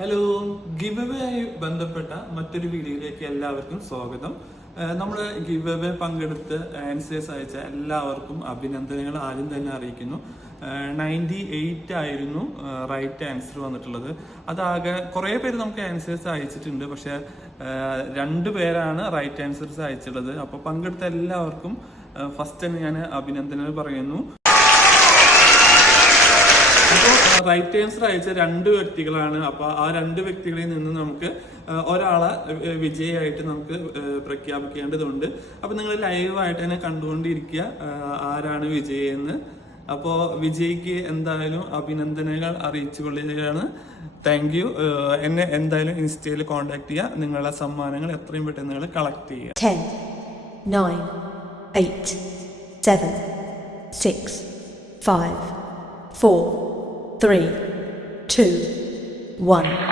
Hello give away ആയി ബന്ധപ്പെട്ട മറ്റൊരു വീഡിയോയിലേക്ക് എല്ലാവർക്കും സ്വാഗതം. നമ്മൾ ഗിവ് അവേ പങ്കെടുത്ത് ആൻസേഴ്സ് അയച്ച എല്ലാവർക്കും അഭിനന്ദനങ്ങൾ ആദ്യം തന്നെ അറിയിക്കുന്നു. നയന്റി എയ്റ്റ് ആയിരുന്നു റൈറ്റ് ആൻസർ വന്നിട്ടുള്ളത്. അതാകെ കുറേ പേര് നമുക്ക് ആൻസേഴ്സ് അയച്ചിട്ടുണ്ട് പക്ഷേ രണ്ട് പേരാണ് റൈറ്റ് ആൻസേഴ്സ് അയച്ചിട്ടുള്ളത്. അപ്പോൾ പങ്കെടുത്ത എല്ലാവർക്കും ഫസ്റ്റ് തന്നെ ഞാൻ അഭിനന്ദനങ്ങൾ പറയുന്നു. റൈറ്റ് ആൻസർ അയച്ച രണ്ട് വ്യക്തികളാണ്. അപ്പൊ ആ രണ്ട് വ്യക്തികളിൽ നിന്ന് നമുക്ക് ഒരാളെ വിജയമായിട്ട് നമുക്ക് പ്രഖ്യാപിക്കേണ്ടതുണ്ട്. അപ്പൊ നിങ്ങൾ ലൈവായിട്ട് തന്നെ കണ്ടുകൊണ്ടിരിക്കുക ആരാണ് വിജയി എന്ന് അപ്പോൾ വിജയിക്ക് എന്തായാലും അഭിനന്ദനങ്ങൾ അറിയിച്ചു കൊള്ളുകയാണ് താങ്ക് യു എന്നെ എന്തായാലും ഇൻസ്റ്റയിൽ കോൺടാക്ട് ചെയ്യുക. നിങ്ങളുടെ സമ്മാനങ്ങൾ എത്രയും പെട്ടെന്ന് നിങ്ങൾ കളക്ട് ചെയ്യുക. 10, three, two, one.